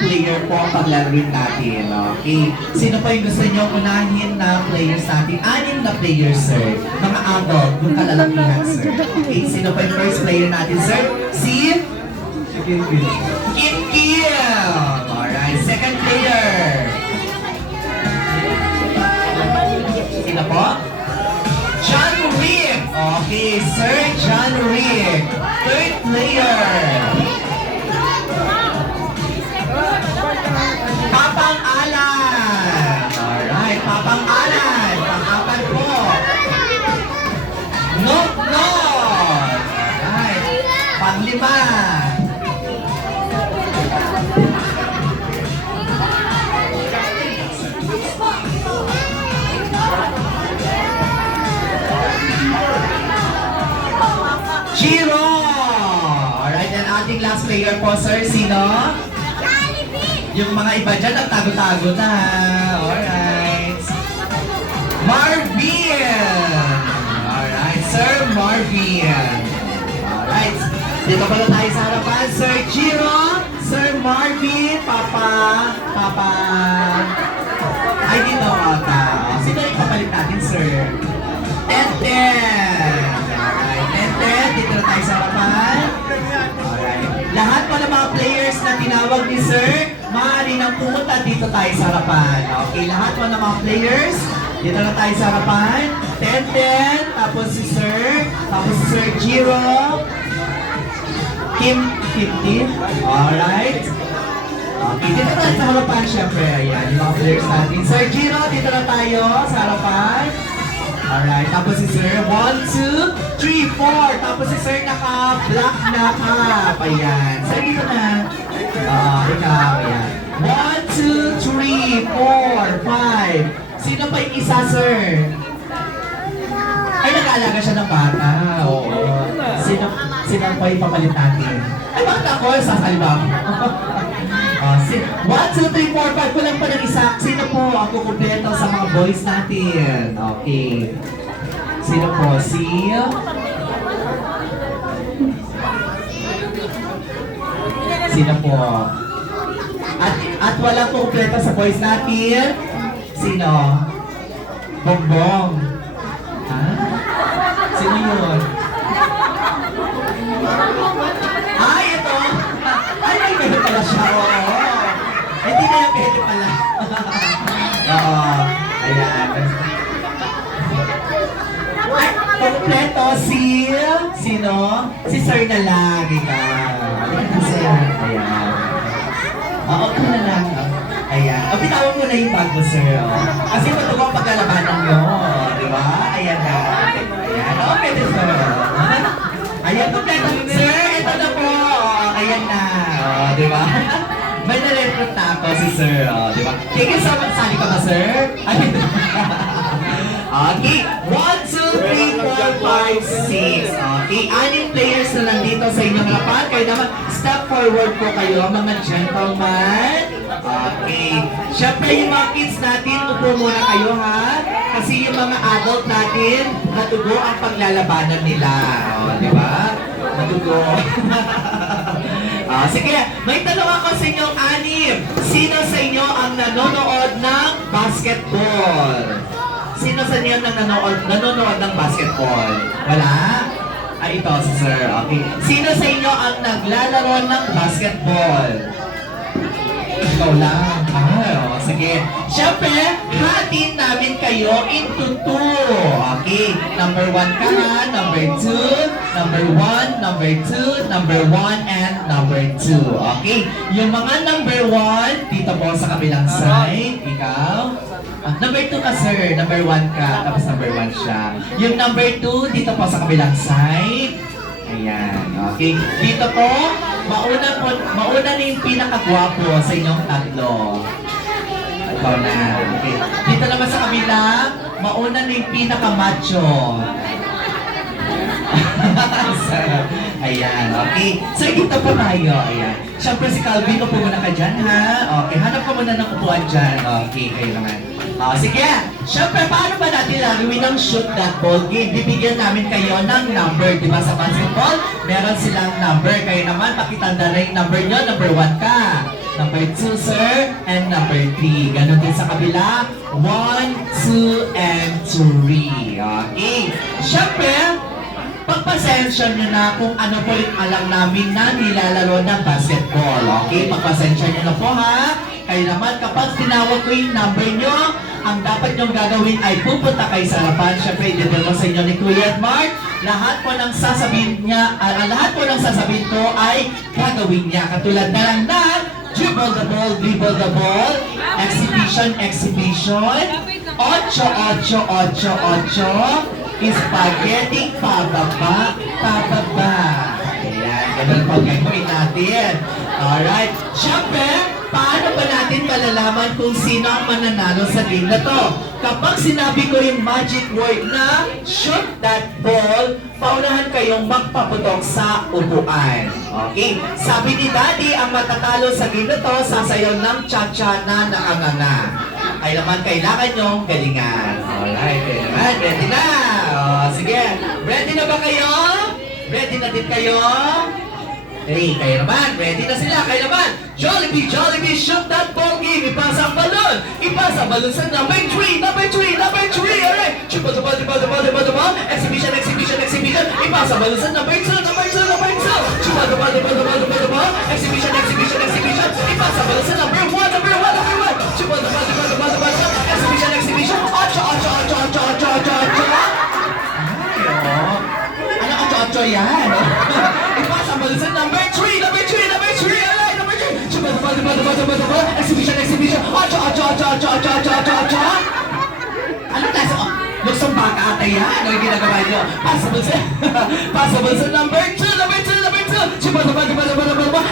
player po ang paglalaroin natin. Okay. Sino pa yung gusto nyo unahin na players natin? 6 na players, sir. Mga adult, yung kalalakihan, sir. Okay. Sino pa yung first player natin, sir? Si Kim Kim. Alright. Second player. Sino po? John Rick. Okay, Sir John Rick. Third player. Papang Alan. Alright, Papang Alan. Pang-apat po. Nok Nok. Alright. Pang-5. Jiro! Alright, and ating last player po, sir. Sino? Yung mga iba dyan, ang tago-tago na. Alright. Marvin! Alright, Sir Marvin. Alright. Dito pala tayo sa harapan. Sir Jiro, Sir Marvin, Papa. Ay, dito, Ota. Sino yung papalit natin, sir? Tenten! Alright, Tenten. Dito na tayo sa harapan. Alright. Lahat pa ng mga players na tinawag ni Sir, maaari nang pumunta dito tayo sa harapan. Okay, lahat pa ng mga players, dito na tayo sa harapan. Tenten, tapos si Sir, tapos si Sir Jiro, Kim 15. Alright. Okay, dito na tayo sa harapan, syempre. Ayan, yung mga players natin. Sir Jiro, dito na tayo sa harapan. Alright, tapos si Sir, 1, 2, 3, 4. Tapos si Sir naka-black na cap. Ayan. Sir, dito na. Ikaw, ayan. 1, 2, 3, 4, 5. Sino pa yung isa, Sir? Ay, nag-aalaga siya ng bata. Oo. Sino pa yung papalit natin? Ay, bakit ako? Sasalibang. 1, 2, 3, 4, 5. Kulang pa ng isa. Sino po ang kukumpleto sa mga boys natin? Okay. Sino po? Sino po? At walang kumpleto sa boys natin? Sino? Bongbong. Ha? Sino yun? Ay, ito! Ay, may pwede pala siya. Oo. Hindi na yung pwede pala. Oo. Ayan. Ay, kompleto sino? Si Sir na lang. Ikaw. Ayan. Oo, ito na lang. Ayan. O, bitawan mo na yung bag mo, sir. Kasi matuwa ang paglalabanan nyo. Di ba? Ayan na. Ayan. O, pwede, sir. Ayan, kompleto. Sir, ito na po. Ayan na. O, di ba? May na-recruit na ako si sir. O, di ba? Thank you so much. Sali ka ba, sir? Okay. 1, 2, 3, 4, 5, 6. Okay. 6 players na nandito sa inyong harapan. Kayo naman, step forward po kayo, mga gentlemen. Okay. Siyempre, yung mga kids natin, upo muna kayo, ha? Kasi yung mga adult natin, natugo ang paglalabanan nila. O, di ba? Natugo. Sige, may tanong ako sa inyong 6. Sino sa inyo ang nanonood ng basketball? Sino sa inyo ang nanonood ng basketball? Wala? Ay, ito si sir. Okay. Sino sa inyo ang naglalaro ng basketball? Ikaw lang. Sige. Siyempre, hatin namin kayo into 2. Okay. Number 1 ka ha. Number 2. Number 1. Number 2. Number 1. And number 2. Okay. Yung mga number 1, dito po sa kabilang side. Ikaw. Number 2 ka, sir. Number 1 ka. Tapos number 1 siya. Yung number 2, dito po sa kabilang side. Ayan. Okay. Dito po, mauna na yung pinakagwapo sa inyong tatlo. Ikaw na. Okay. Dito naman sa kabila, mauna na yung pinakamacho. Ayan, okay. So, dito po tayo. Ayan. Siyempre si Calvin, upo muna ka dyan, ha? Okay, hanap ka muna ng upuan dyan. Okay, kayo naman. Sige. Siyempre, paano ba natin laruin ang shoot that ball game? Bibigyan namin kayo ng number. Diba sa basketball, meron silang number. Kayo naman, pakitanda na yung number nyo. Number 1 ka. Number 2, sir. And number 3. Ganon din sa kabila. 1, 2, and 3. Okay. Siyempre, pagpasensya nyo na kung ano po yung alam namin na nilalaro ng basketball. Okay? Pagpasensya nyo na po ha. Kaya naman kapag tinawag ko yung number nyo, ang dapat nyong gagawin ay pupunta kayo sa harapan. Siyempre, i-deliver sa inyo ni Kuya Edmar. Lahat po ng sasabihin niya, lahat po ng sasabihin ko ay gagawin niya. Katulad na lang na dribble the ball, exhibition, 8, 8, 8, 8, spaghetti, pababa, pababa. Ayan, ganun po gagawin natin. Alright, syempre, paano ba natin malalaman kung sino ang mananalo sa game na to? Kapag sinabi ko yung magic word na shoot that ball, paunahan kayong magpaputok sa upuan. Okay? Sabi ni Daddy, ang matatalo sa game na to, sasayaw ng cha-cha na nakanganga. Ay naman kailangan nyong galingan. Alright, kaya naman, ready na. O, sige, ready na ba kayo? Ready na din kayo? Hey, kayo naman, ready na sila, kayo naman. Jollibee, shoot that ball game. Ipasa ang balon. Ipasa ang balon sa number 3. Alright. Triple the ball. Exhibition. Ipasa ang balon sa number 2. Triple the ball. Exhibition. Ipasa ang balon sa number 1. Triple the ball. Exhibition. 8. Ano 8 yan? Ipasa ang balon sa number 3. Alright, number 3. Exhibition. 8. Ano tayo? Luksong baka ata yan. Ano yung ginagawa nyo? Passable sa number 2.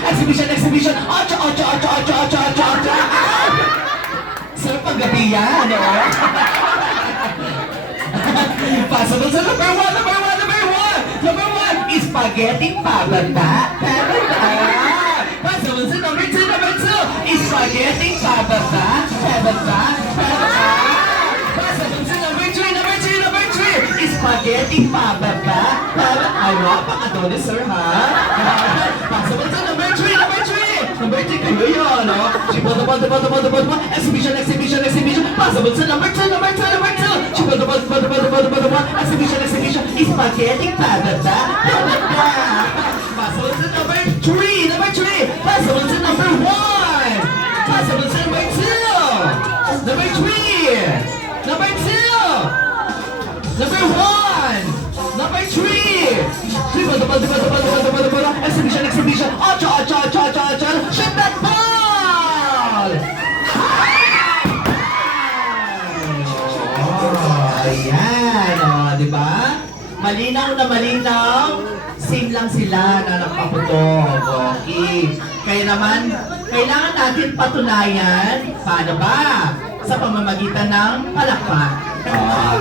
Exhibition. 8. Sarap pag gabi yan, no? Passable sa number 1. Number 1. Spaghetti pababa. Passable sa number 2. Spaghetti pababa. Passable sa number 3. Spaghetti pababa. Ay, wapang adonis, sir, ha? Passable sa number 3. Number 3 kayo yun, no? Triple the ball. Exhibition. Passable sa number 2. Triple the ball. Exhibition. Spaghetti pababa. Passable sa number 3. Passable sa number 1. Passable sa number 2. Number 3. Number 2. Number 1. Number 3. Triple the ball. Exhibition. 8. Shoot that ball! Ayan, di ba? Malinaw na malinaw. Same lang sila na nagpaputok. Okay. Kaya naman, kailangan natin patunayan. Paano ba? Sa pamamagitan ng palakpak.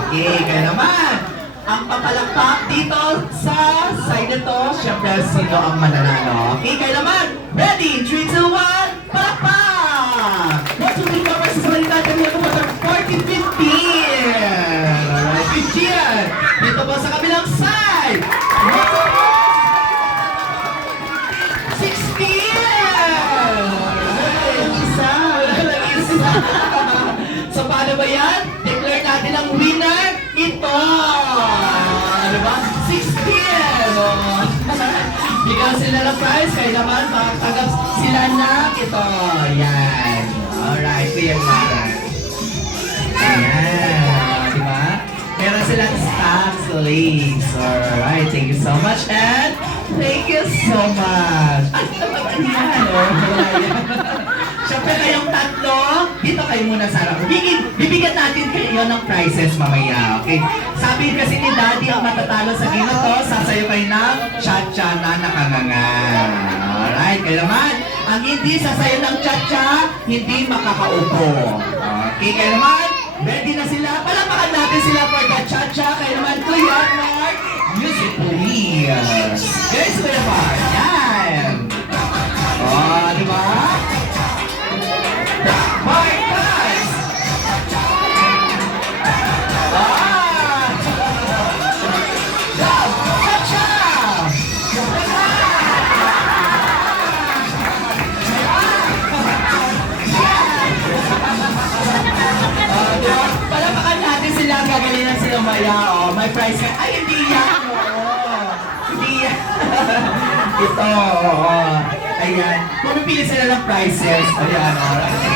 Okay. Kaya naman, ang papalakpak dito sa side na to, syempre sino ang mananalo. Okay. Kaya naman, ready? 3, 2, 1, palakpak! 1, 2, 3, 4, 5, 6, 7, 8, 9, 10, 11, 12, 14, 15! Alright, 15! Dito po sa kabilang side! 16! Isa! So paano ba yan? Declare natin ang winner. Ito! Diba? 16! Bigyan sila ng prize. Kaya naman, makatagap sila ng ito. Yan. Alright, Kuya Mara. Ayan. Diba? Meron silang stocks links. Alright, thank you so much. And thank you so much. Ay, ano yan? Siyempre kayong tatlo, dito kayo muna sa harap. Bibigyan natin kayo ng prizes mamaya, okay? Sabi kasi ni Daddy, ang matatalo sa game na to, sasayo kayo ng cha-cha na nakanganga. Alright, kaya naman, ang hindi sasayo ng cha-cha, hindi makakaupo. Okay, kaya naman, ready na sila. Palamakan natin sila for the cha-cha. Kaya naman, Kuya Mark, music please. Guys, Kuya Mark, yan. Oh, di ba? Mark, guys! Cha-cha! Ayan, gagalingan sila Maya, oh. May prize ka. Ay, hindi yan, oo. Hindi yan. Ito, oo. Ayan. Pumipili sila ng prizes. Ayan, oh.